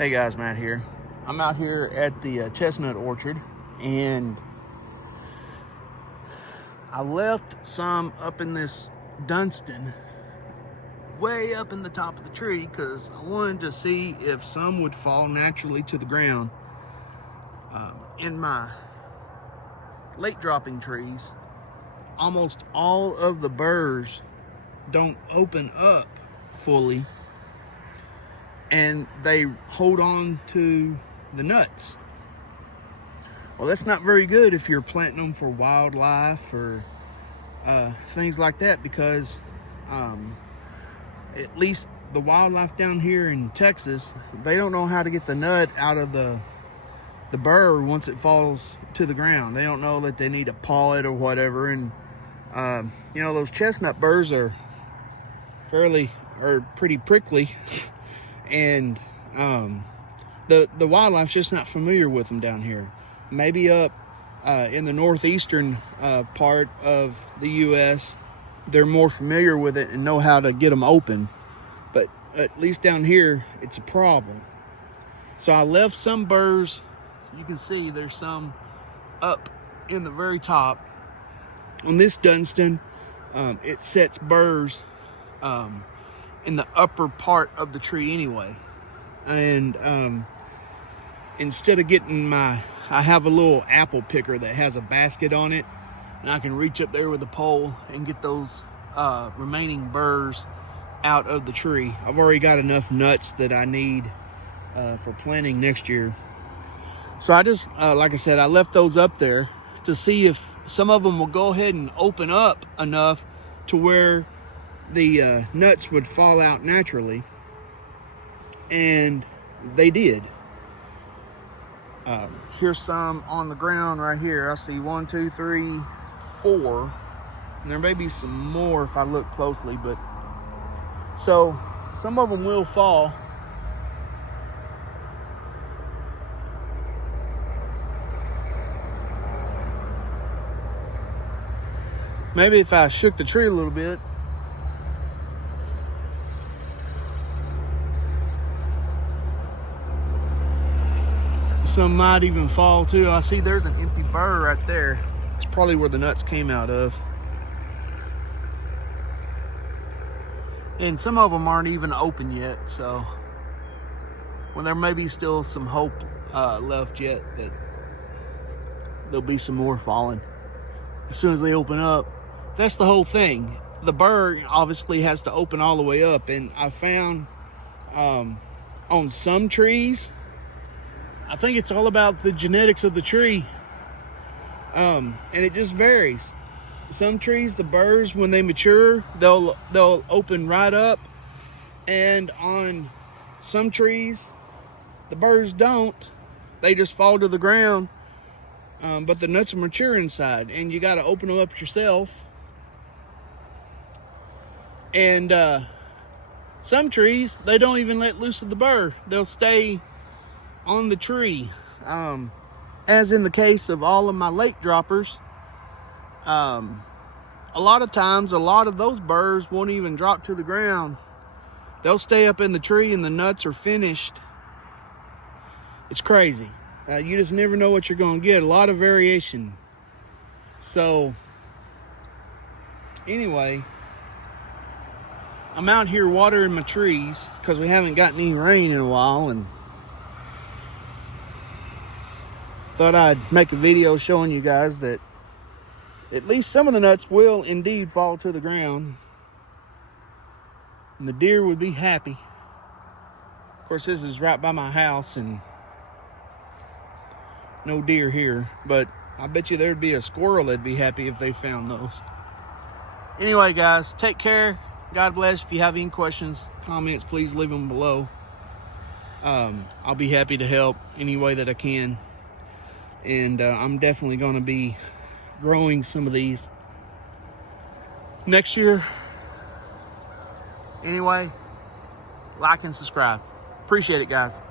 Hey guys, Matt here. I'm out here at the chestnut orchard, and I left some up in this Dunstan, way up in the top of the tree, because I wanted to see if some would fall naturally to the ground. In my late dropping trees, almost all of the burrs don't open up fully, and they hold on to the nuts. Well, that's not very good if you're planting them for wildlife or things like that, because at least the wildlife down here in Texas, they don't know how to get the nut out of the burr once it falls to the ground. They don't know that they need to paw it or whatever. And you know, those chestnut burrs are pretty prickly, and the wildlife's just not familiar with them down here. Maybe up in the northeastern part of the U.S., they're more familiar with it and know how to get them open, but at least down here it's a problem. So I left some burrs. You can see there's some up in the very top. On this Dunstan, it sets burrs in the upper part of the tree anyway. And instead of getting I have a little apple picker that has a basket on it, and I can reach up there with a pole and get those remaining burrs out of the tree. I've already got enough nuts that I need for planting next year. So I just, like I said, I left those up there to see if some of them will go ahead and open up enough to where the nuts would fall out naturally. And they did. Here's some on the ground right here. I see 1, 2, 3, 4. And there may be some more if I look closely, but so some of them will fall. Maybe if I shook the tree a little bit. Some might even fall too. I see there's an empty burr right there. It's probably where the nuts came out of. And some of them aren't even open yet, so well, there may be still some hope left yet that there'll be some more falling as soon as they open up. That's the whole thing. The burr obviously has to open all the way up, and I found on some trees, I think it's all about the genetics of the tree, and it just varies. Some trees, the burrs, when they mature, they'll open right up, and on some trees, the burrs don't. They just fall to the ground, but the nuts are mature inside, and you got to open them up yourself. And some trees, they don't even let loose of the burr. They'll stay on the tree. As in the case of all of my late droppers, a lot of times, a lot of those burrs won't even drop to the ground. They'll stay up in the tree and the nuts are finished. It's crazy. You just never know what you're going to get. A lot of variation. So, anyway, I'm out here watering my trees because we haven't gotten any rain in a while, and thought I'd make a video showing you guys that at least some of the nuts will indeed fall to the ground, and the deer would be happy. Of course, this is right by my house and no deer here, but I bet you there'd be a squirrel that'd be happy if they found those. Anyway, guys, take care. God bless. If you have any questions, comments, please leave them below. I'll be happy to help any way that I can. And I'm definitely going to be growing some of these next year. Anyway, like and subscribe. Appreciate it, guys.